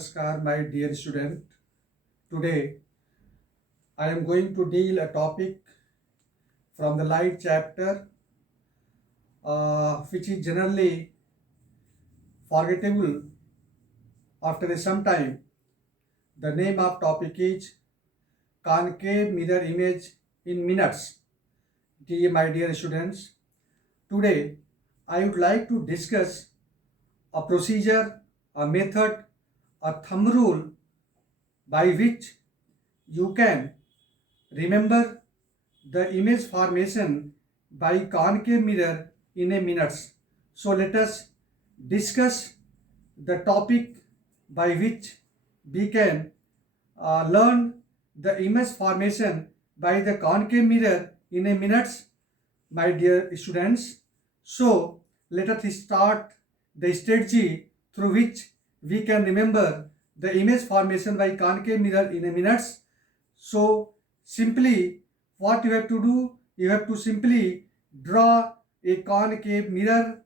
Namaskar, my dear student. Today I am going to deal a topic from the light chapter, which is generally forgettable after some time. The name of topic is concave mirror image in minutes. My dear students, today I would like to discuss a procedure, a method, a thumb rule by which you can remember the image formation by concave mirror in a minutes. So let us discuss the topic by which we can learn the image formation by the concave mirror in a minutes, my dear students. So let us start the strategy through which we can remember the image formation by concave mirror in a minutes. So simply what you have to do, you have to simply draw a concave mirror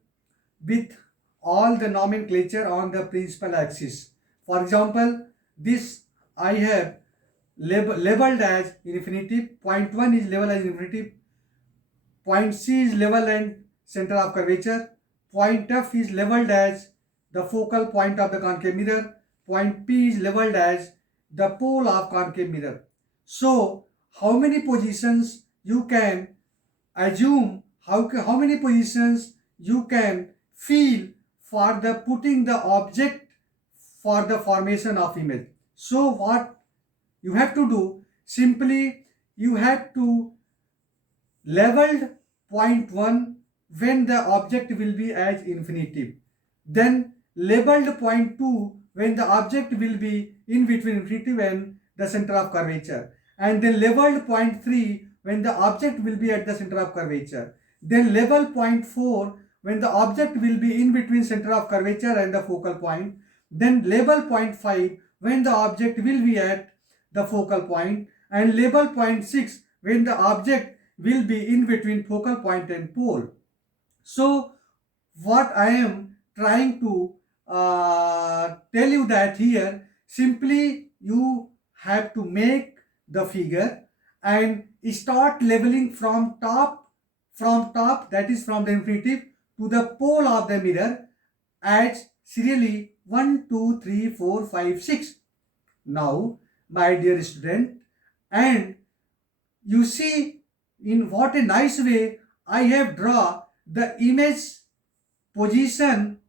with all the nomenclature on the principal axis. For example, this I have labeled as infinitive, point 1 is labeled as infinitive, point C is level and center of curvature, point F is labeled as the focal point of the concave mirror, point P is labeled as the pole of concave mirror. So how many positions you can assume, how many positions you can feel for the putting the object for the formation of image. So what you have to do, simply you have to leveled point 1 when the object will be as infinitive, then labeled point 2 when the object will be in between infinitive and the center of curvature, and then labeled point 3 when the object will be at the center of curvature, then label point 4 when the object will be in between center of curvature and the focal point, then label point 5 when the object will be at the focal point, and label point 6 when the object will be in between focal point and pole. So what I am trying to tell you that here, simply you have to make the figure and start leveling from top, that is from the infinitive to the pole of the mirror as serially 1, 2, 3, 4, 5, 6. Now my dear student, and you see in what a nice way I have drawn the image position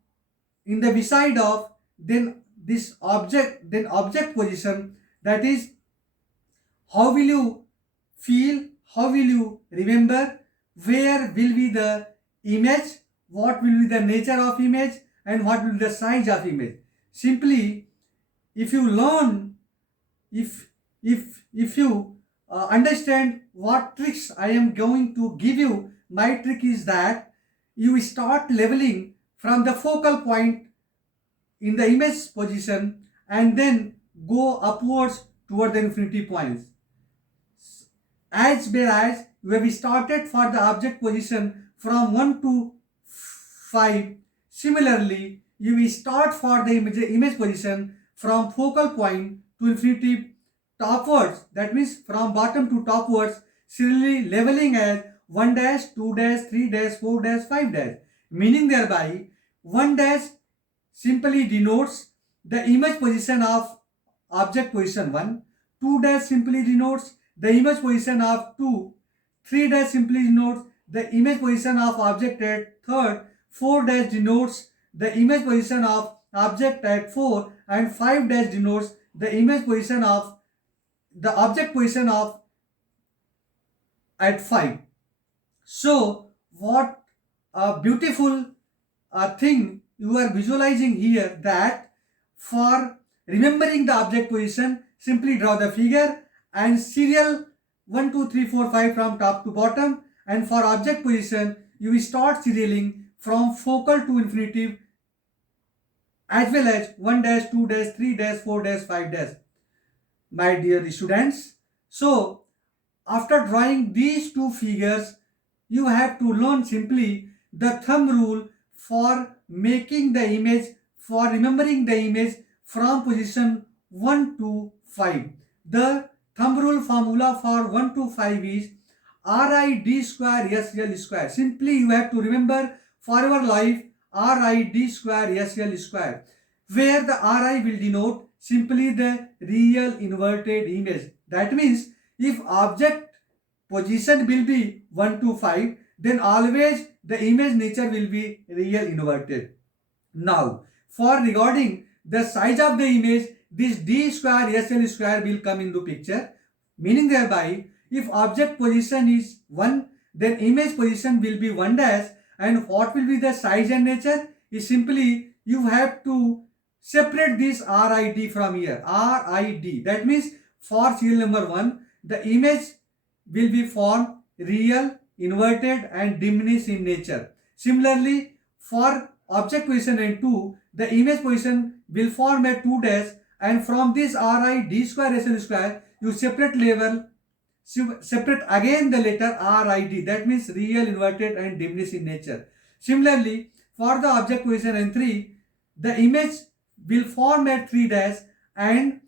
in the beside of then this object, then object position, that is how will you feel, how will you remember, where will be the image, what will be the nature of image, and what will be the size of image. Simply if you learn, if you understand what tricks I am going to give you, my trick is that you start leveling from the focal point in the image position and then go upwards toward the infinity points. As well as you have started for the object position from 1 to 5, similarly you will start for the image position from focal point to infinity topwards, that means from bottom to topwards, serially leveling as 1 dash, 2 dash, 3 dash, 4 dash, 5 dash, meaning thereby 1 dash simply denotes the image position of object position 1, 2 dash simply denotes the image position of 2, 3 dash simply denotes the image position of object at third, 4 dash denotes the image position of object at 4, and 5 dash denotes the image position of the object position of at 5. So what a beautiful thing you are visualizing here, that for remembering the object position, simply draw the figure and serial 1, 2, 3, 4, 5 from top to bottom, and for object position you will start serialing from focal to infinitive as well as 1 dash, 2 dash, 3 dash, 4 dash, 5 dash, my dear students. So after drawing these two figures, you have to learn simply the thumb rule for making the image, for remembering the image from position 1 to 5. The thumb rule formula for 1 to 5 is RID square SL square. Simply you have to remember for your life RID square SL square, where the RI will denote simply the real inverted image. That means if object position will be 1 to 5, then always the image nature will be real inverted. Now, for regarding the size of the image, this D square SL square will come into picture, meaning thereby if object position is 1, then image position will be 1 dash, and what will be the size and nature is simply you have to separate this RID from here. RID, that means for serial number 1, the image will be formed real, inverted and diminished in nature. Similarly, for object position and 2, the image position will form a 2 dash, and from this RID square SL square, you separate again the letter RID, that means real, inverted and diminished in nature. Similarly, for the object position and 3, the image will form a 3 dash, and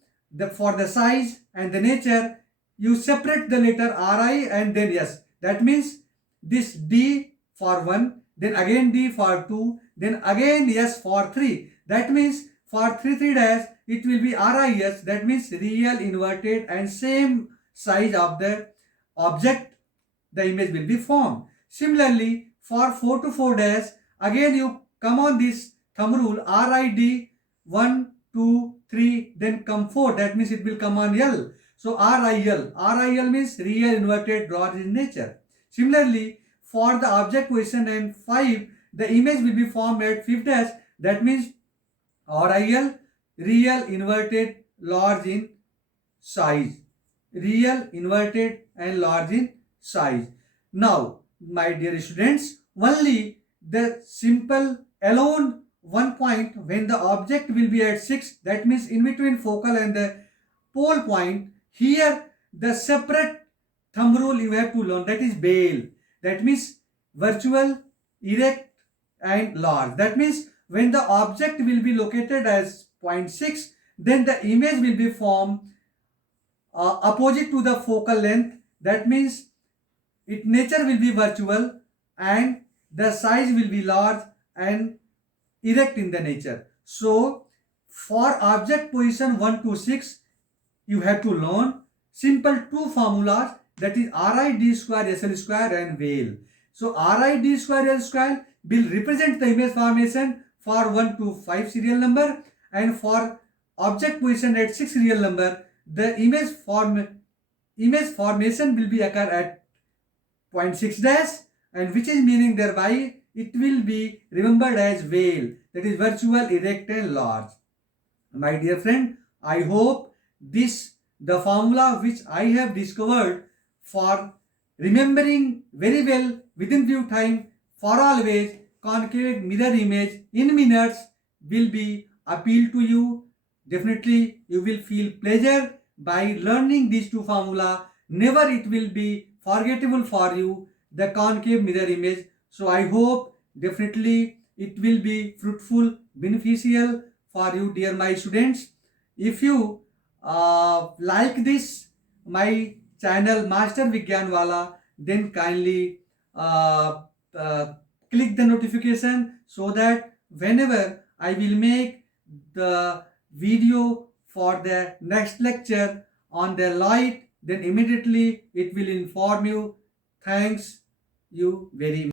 for the size and the nature, you separate the letter RI and then S. That means this D for 1, then again D for 2, then again S for 3. That means for 3 dash, it will be RIS, that means real, inverted and same size of the object, the image will be formed. Similarly, for 4 to 4 dash, again you come on this thumb rule RID 1, 2, 3, then come 4, that means it will come on L. So RIL means real, inverted, large in nature. Similarly, for the object position and 5, the image will be formed at 5th dash, that means RIL, real, inverted, large in size. Real, inverted and large in size. Now, my dear students, only the simple alone 1 point when the object will be at 6, that means in between focal and the pole point, here the separate thumb rule you have to learn, that is BALE. That means virtual, erect and large. That means when the object will be located as 0.6, then the image will be formed opposite to the focal length. That means its nature will be virtual and the size will be large and erect in the nature. So for object position 1 to 6, you have to learn simple 2 formulas, that is RID square SL square and BALE. So RID square SL square will represent the image formation for 1 to 5 serial number, and for object position at 6 serial number, the image formation will be occur at 0.6 dash, and which is meaning thereby it will be remembered as BALE, that is virtual, erect and large. My dear friend, I hope the formula which I have discovered for remembering very well within due time for always concave mirror image in minutes will be appeal to you. Definitely you will feel pleasure by learning these 2 formula. Never it will be forgettable for you, the concave mirror image. So I hope definitely it will be fruitful, beneficial for you, dear my students. If you like this my channel Master Vigyan Wala, then kindly click the notification so that whenever I will make the video for the next lecture on the light, then immediately it will inform you. Thanks you very much.